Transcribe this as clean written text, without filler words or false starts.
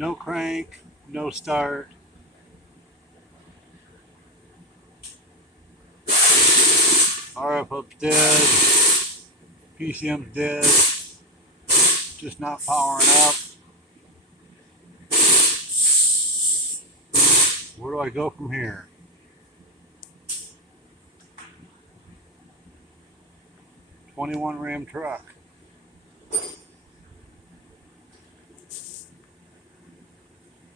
No crank, no start. RF up's dead. PCM's dead. Just not powering up. Where do I go from here? 21 Ram truck.